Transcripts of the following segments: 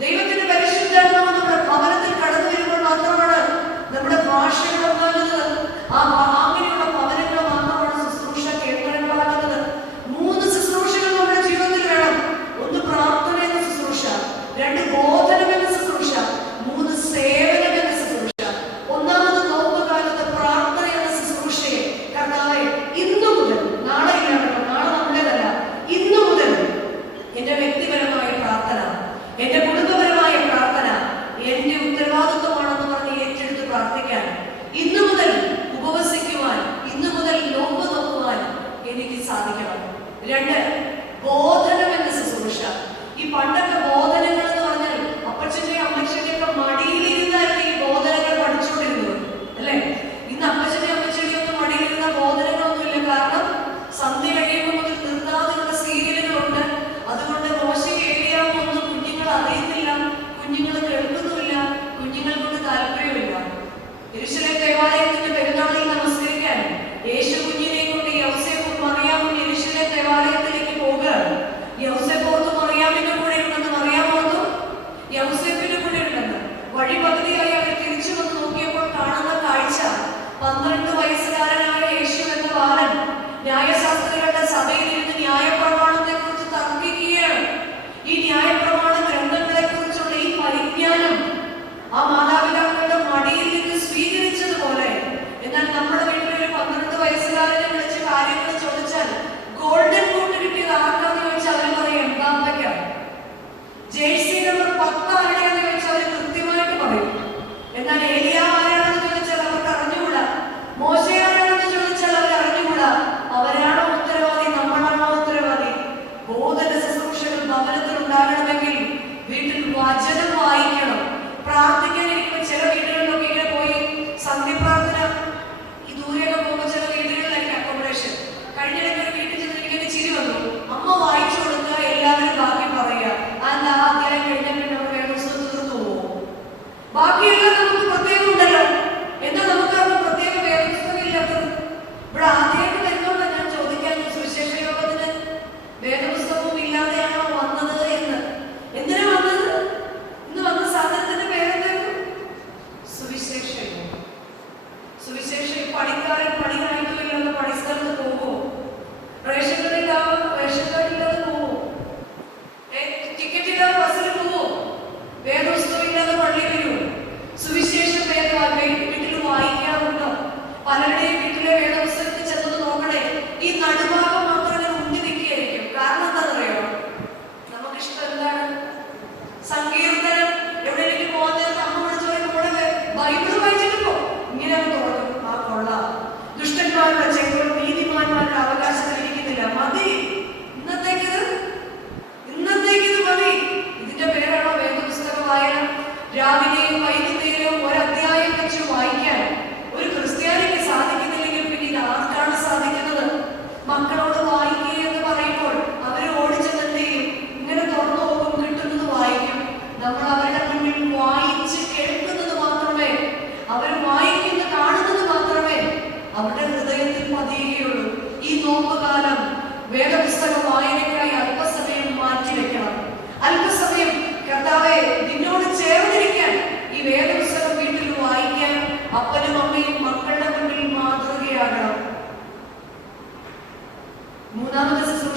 ദൈവത്തിന്റെ പരിശുദ്ധാത്മാവ്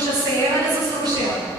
já sei senha, mas eu.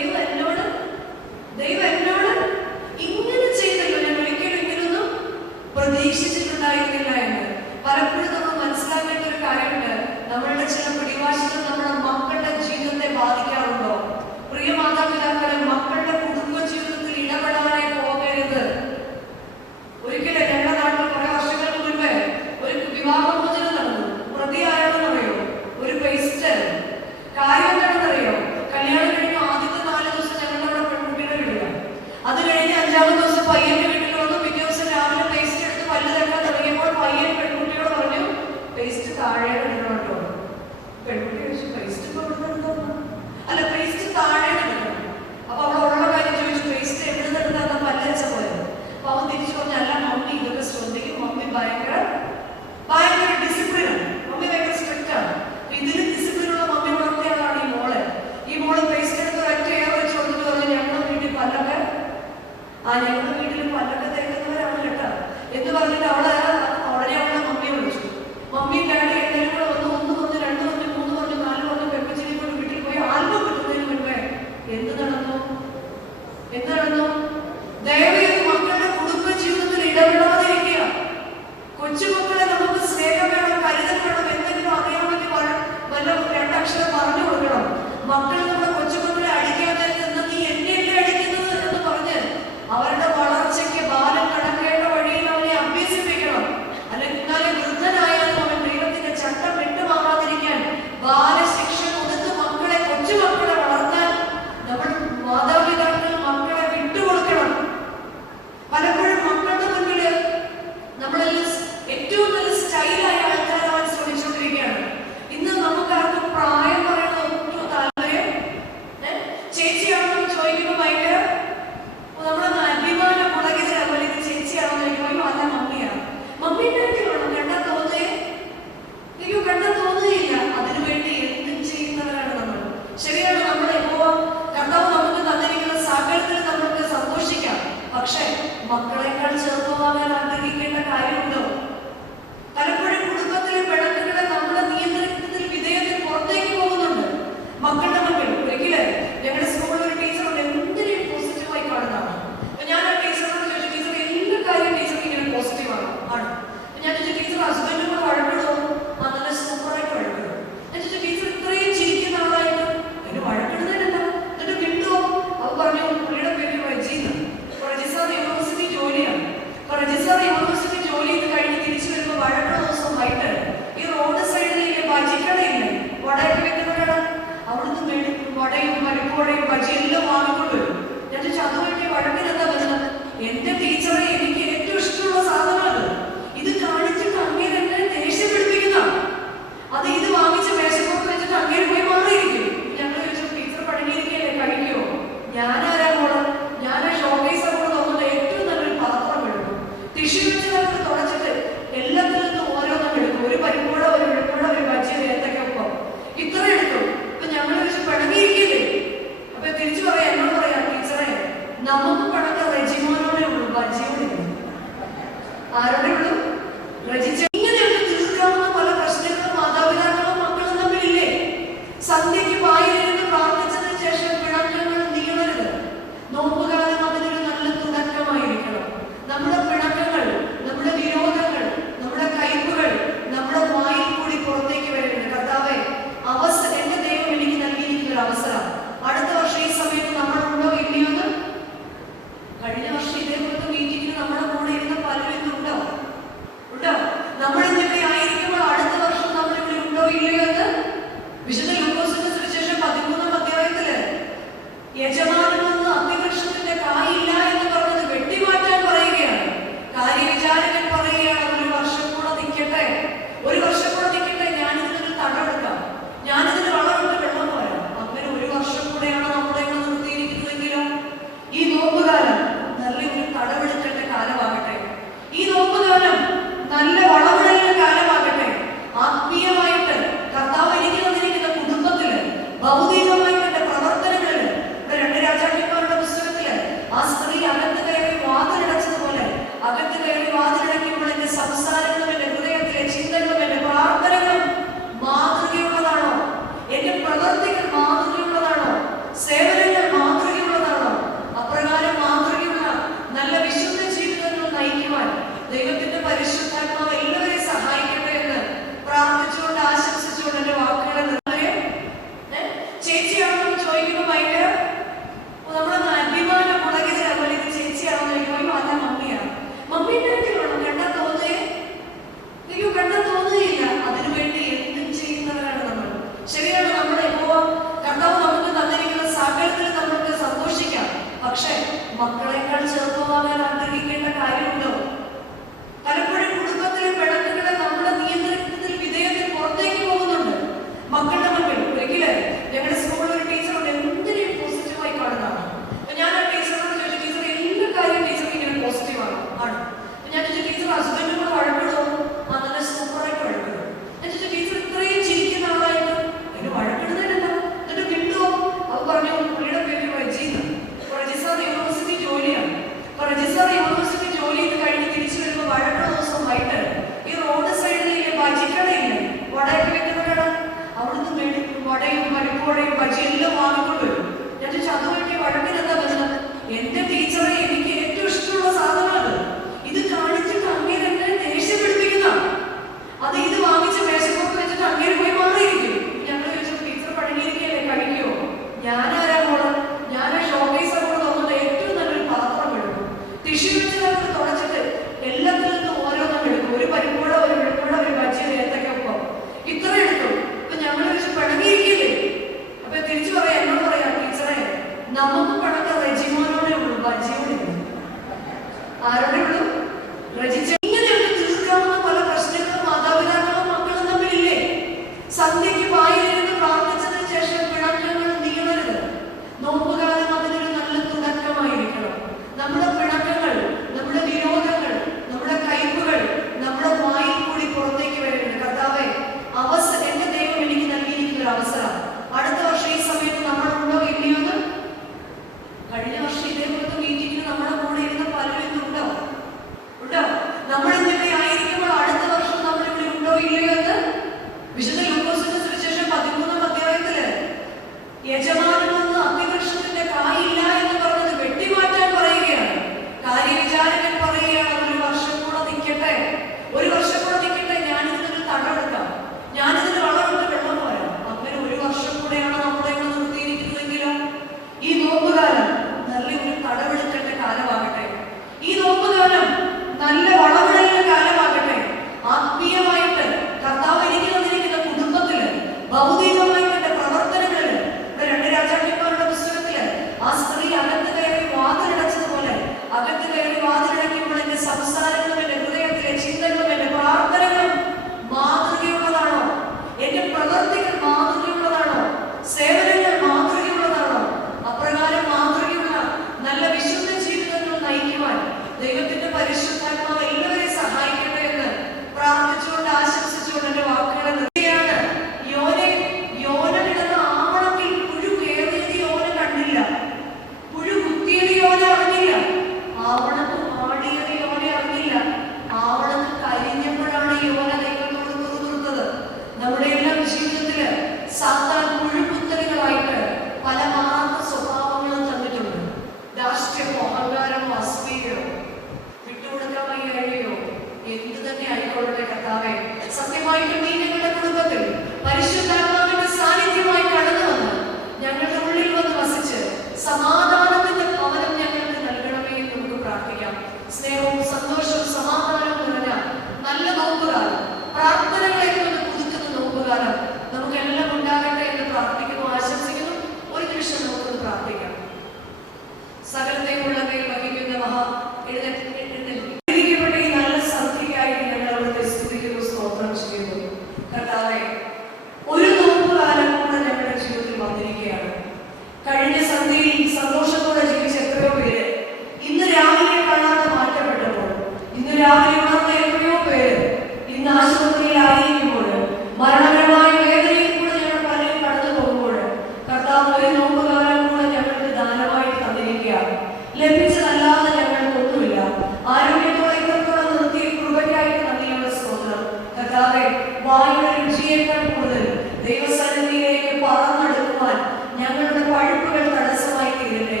മനുഷ്യയേക്കാൾ കൂടുതൽ. ദൈവസന്നിധിയിലേക്ക് പറന്നെടുക്കുവാൻ ഞങ്ങളുടെ പഴുപ്പുകൾ തടസ്സമായി തീരട്ടെ.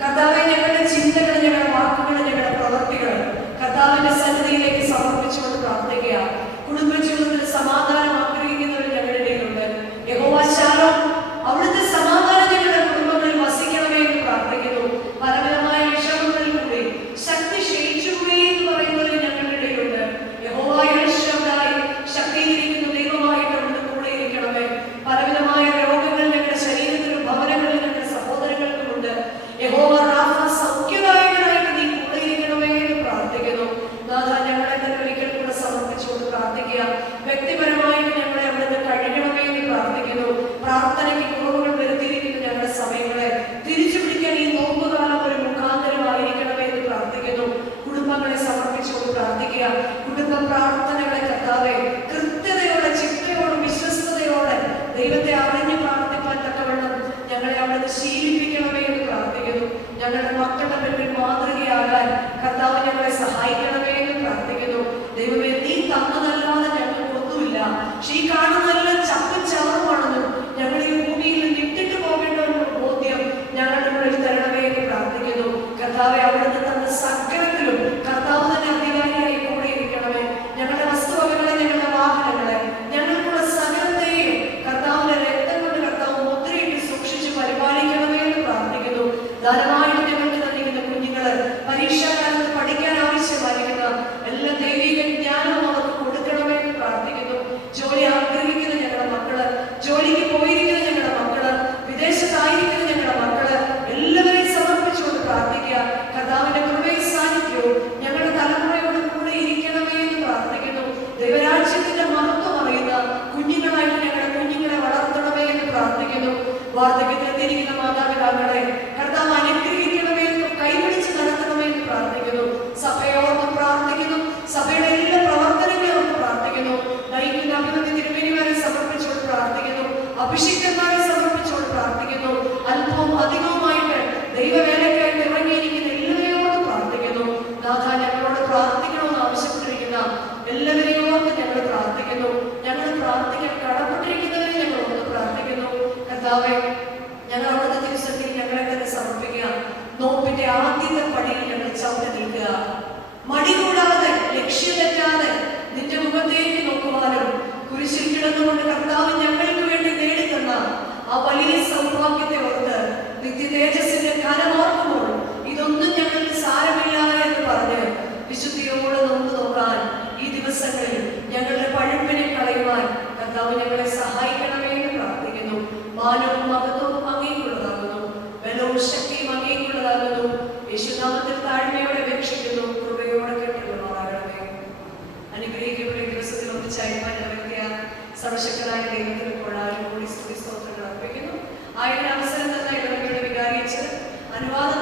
കർത്താവെ ഞങ്ങളുടെ ചിന്തകൾ ഞങ്ങളുടെ വാക്കുകൾ ഞങ്ങളുടെ പ്രവൃത്തികൾ കർത്താവിന്റെ സന്നിധി she got a little upset. ആയിരൊരവസരം തന്ന ഇടവകയുടെ വികാരിച്ച് അനുവാദം